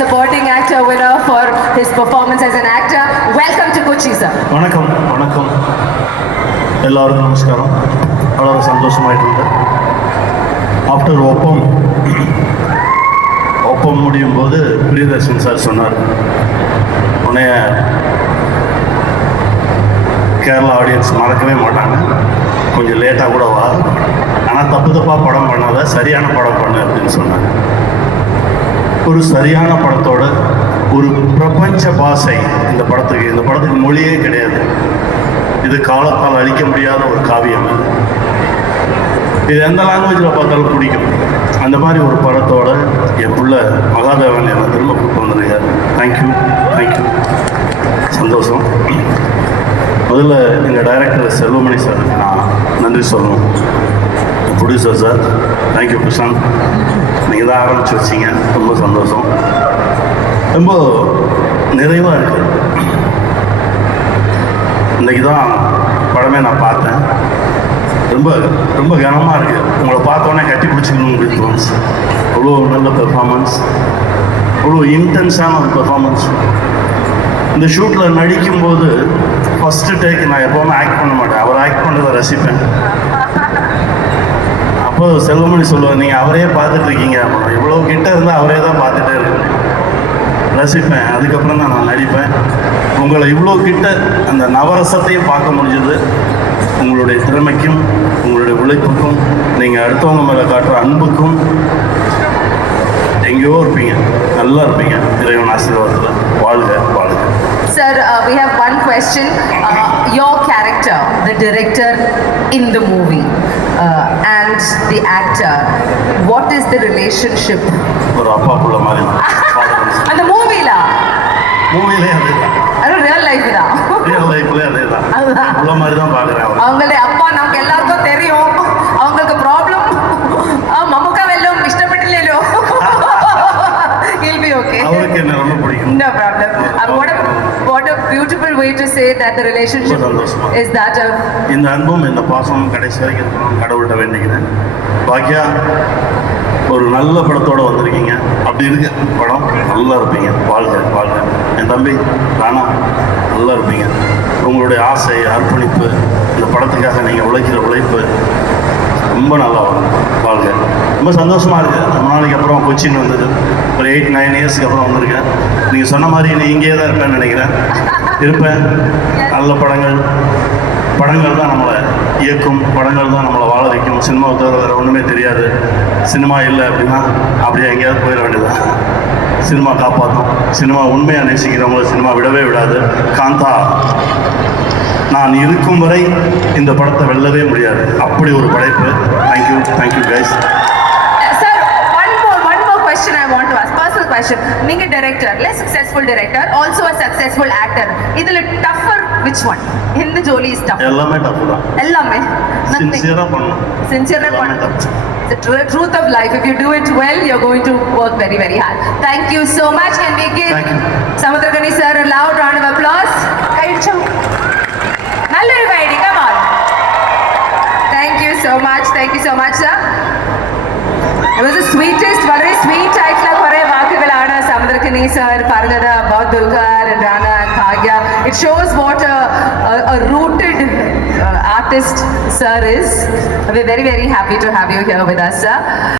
supporting actor winner for his performance as an actor. Welcome to Kochi, sir. வணக்கம் வணக்கம் எல்லாருக்கும் நமஸ்காரம். அவ்வளோ சந்தோஷமாயிட்டு ஆஃப்டர் ஒப்பம் முடியும் போது பிரியதர்ஷன் சார் சொன்னார், உன்னைய கேரளா ஆடியன்ஸ் மறக்கவே மாட்டாங்க, கொஞ்சம் லேட்டாக கூட வா, ஆனால் தப்பாக படம் பண்ணாத, சரியான படம் பண்ணு அப்படின்னு சொன்னாங்க. ஒரு சரியான படத்தோட ஒரு பிரபஞ்ச பாஷை இந்த படத்துக்கு மொழியே கிடையாது. இது காலத்தால் அழிக்க முடியாத ஒரு காவியம். இது எந்த லாங்குவேஜில் பார்த்தாலும் பிடிக்கும். அந்த மாதிரி ஒரு படத்தோட என் பிள்ளை மகாதேவன் என்னை திரும்ப கூப்பிட்டு வந்துருக்கார். தேங்க்யூ சந்தோஷம். முதல்ல எங்கள் டைரக்டர் செல்வமணி சாருக்கு நான் நன்றி சொல்லணும். ப்ரொடியூசர் சார் தேங்க்யூ பிரசாந்த், நீங்கள் தான் ஆரம்பித்து வச்சிங்க, ரொம்ப சந்தோஷம். ரொம்ப நிறைவாக இருக்குது. இன்றைக்கி தான் படமே நான் பார்த்தேன். ரொம்ப ரொம்ப கனமாக இருக்குது. உங்களை பார்த்தோன்னே கட்டி பிடிச்சிக்கணும் அப்படின்னு தோணுச்சு. அவ்வளோ நல்ல பெர்ஃபார்மன்ஸ், அவ்வளோ இன்டென்ஸான ஒரு பெர்ஃபார்மன்ஸ். இந்த ஷூட்டில் நடிக்கும்போது ஃபஸ்ட்டு டேக் நான் எப்போவுமே ஆக்ட் பண்ண மாட்டேன், அவர் ஆக்ட் பண்ணுறதை ரசிப்பேன். அப்போ செல்வமணி சொல்லுவார், நீங்கள் அவரே பார்த்துட்டு இருக்கீங்க, எவ்வளோ கிட்ட இருந்தால் அவரே தான் பார்த்துட்டே இருக்கேன், ரசிப்பேன். அதுக்கப்புறம் தான் நான் நடிப்பேன். உங்களை இவ்வளோ கிட்ட அந்த நவரசத்தையும் பார்க்க முடிஞ்சது உங்களுடைய திறமைக்கும் உங்களுடைய உழைப்புக்கும் நீங்கள் அடுத்தவங்க மேலே காட்டுற அன்புக்கும். எங்கேயோ இருப்பீங்க, நல்லா இருப்பீங்க. இறைவன் ஆசீர்வாதத்தில் வாழ்க வாழ்க. Sir, we have one question. Your character, the director in the movie and the actor, what is the relationship? ஒரு அப்பா புள்ள மாதிரி தான். அந்த மூவில அதே தான். அது ரியல் லைஃப் தான். ரியல் லைஃப்ல அதே தான். புள்ள மாதிரி தான் பார்க்குறேன். அவங்களுடைய அப்பா நமக்கு எல்லாருக்கும் தெரியும். அவங்களுக்கு ப்ராப்ளம் மம்முக்கா வெல்லும் இஷ்டப்பட்டில்லையோ. He'll be okay. அவருக்கு என்ன ரொம்ப பிடிக்கும். No problem. What a beautiful way to say that the relationship is that of. இந்த அன்பும் இந்த பாசமும் கடைசி வரைக்கும் இருக்கணும் கடவுள்கிட்ட வேண்டிக்கிறேன். பாக்கியா ஒரு நல்ல படத்தோடு வந்திருக்கீங்க. அப்படி இருக்கு படம், நல்லா இருப்பீங்க. வாழ்க வாழ்க. என் தம்பி ராணா, நல்லா இருப்பீங்க. உங்களுடைய ஆசை, அர்ப்பணிப்பு, இந்த படத்துக்காக நீங்கள் உழைக்கிற உழைப்பு ரொம்ப நல்லா வரும். வாழ்க. ரொம்ப சந்தோஷமாக இருக்குது. ரொம்ப நாளைக்கு அப்புறம் கொச்சின் வந்தது, ஒரு 8-9 இயர்ஸ்க்கு அப்புறம் வந்திருக்கேன். நீங்கள் சொன்ன மாதிரி நீ இங்கேயே தான் இருப்பேன்னு நினைக்கிறேன். இருப்பேன். நல்ல படங்கள் தான் நம்மளை இயக்கும், படங்கள் தான் நம்மளை வாழ வைக்கும். சினிமாவை தவிர வேறு ஒன்றுமே தெரியாது. சினிமா இல்லை அப்படின்னா அப்படியே எங்கேயாவது போயிட வேண்டியதான். சினிமா காப்பாற்றும். சினிமா உண்மையாக நேசிக்கிறவங்கள சினிமா விடவே விடாது. காந்தா நான் இருக்கும் வரை இந்த படத்தை வெல்லவே முடியாது. அப்படி ஒரு படைப்பு. Thank you guys. Sir, one more question I want to ask. Personal question. நீங்க director, less successful director, also a successful actor. இதுல tougher which one? எந்த ஜோலி is tough? எல்லாமே டஃப் தான். எல்லாமே சின்சியரா பண்ணணும். The truth of life. If you do it well, you're going to work very, very hard. Thank you so much. Can we give Samudragani sir a loud round of applause? Nallu Vaidi, come on. Thank you so much, sir. It was the sweetest, very sweet ആയിട്ടുള്ള കുറേ വാക്കുകളാണ് Samudragani sir പറഞ്ഞത് about Dulquer and Rana and Bhagya. It shows what a rooted artist sir is. We're very, very happy to have you here with us, sir.